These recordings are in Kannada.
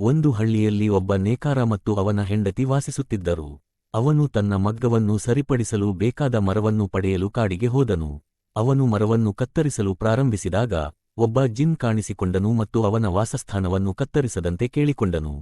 ಒಂದು ಹಳ್ಳಿಯಲ್ಲಿ ಒಬ್ಬ ನೇಕಾರ ಮತ್ತು ಅವನ ಹೆಂಡತಿ ವಾಸಿಸುತ್ತಿದ್ದರು. ಅವನು ತನ್ನ ಮಗ್ಗವನ್ನು ಸರಿಪಡಿಸಲು ಬೇಕಾದ ಮರವನ್ನು ಪಡೆಯಲು ಕಾಡಿಗೆ ಹೋದನು. ಅವನು ಮರವನ್ನು ಕತ್ತರಿಸಲು ಪ್ರಾರಂಭಿಸಿದಾಗ, ಒಬ್ಬ ಜಿನ್ ಕಾಣಿಸಿಕೊಂಡನು ಮತ್ತು ಅವನ ವಾಸಸ್ಥಾನವನ್ನು ಕತ್ತರಿಸದಂತೆ ಕೇಳಿಕೊಂಡನು.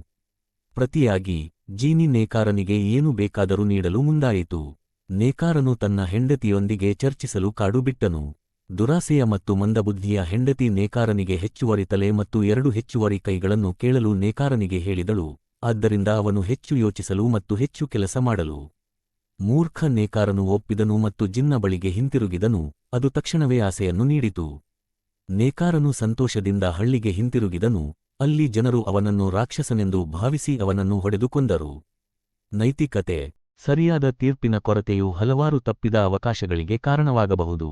ಪ್ರತಿಯಾಗಿ, ಜೀನಿ ನೇಕಾರನಿಗೆ ಏನು ಬೇಕಾದರೂ ನೀಡಲು ಮುಂದಾಯಿತು. ನೇಕಾರನು ತನ್ನ ಹೆಂಡತಿಯೊಂದಿಗೆ ಚರ್ಚಿಸಲು ಕಾಡು ಬಿಟ್ಟನು. ದುರಾಸೆಯ ಮತ್ತು ಮಂದಬುದ್ಧಿಯ ಹೆಂಡತಿ ನೇಕಾರನಿಗೆ ಹೆಚ್ಚುವರಿ ತಲೆ ಮತ್ತು ಎರಡು ಹೆಚ್ಚುವರಿ ಕೈಗಳನ್ನು ಕೇಳಲು ನೇಕಾರನಿಗೆ ಹೇಳಿದಳು. ಆದ್ದರಿಂದ ಅವನು ಹೆಚ್ಚು ಯೋಚಿಸಲು ಮತ್ತು ಹೆಚ್ಚು ಕೆಲಸ ಮಾಡಲು ಮೂರ್ಖ ನೇಕಾರನು ಒಪ್ಪಿದನು ಮತ್ತು ಜಿನ್ನ ಬಳಿಗೆ ಹಿಂತಿರುಗಿದನು. ಅದು ತಕ್ಷಣವೇ ಆಸೆಯನ್ನು ನೀಡಿತು. ನೇಕಾರನು ಸಂತೋಷದಿಂದ ಹಳ್ಳಿಗೆ ಹಿಂತಿರುಗಿದನು. ಅಲ್ಲಿ ಜನರು ಅವನನ್ನು ರಾಕ್ಷಸನೆಂದು ಭಾವಿಸಿ ಅವನನ್ನು ಹೊಡೆದುಕೊಂದರು ನೈತಿಕತೆ, ಸರಿಯಾದ ತೀರ್ಪಿನ ಕೊರತೆಯು ಹಲವಾರು ತಪ್ಪಿದ ಅವಕಾಶಗಳಿಗೆ ಕಾರಣವಾಗಬಹುದು.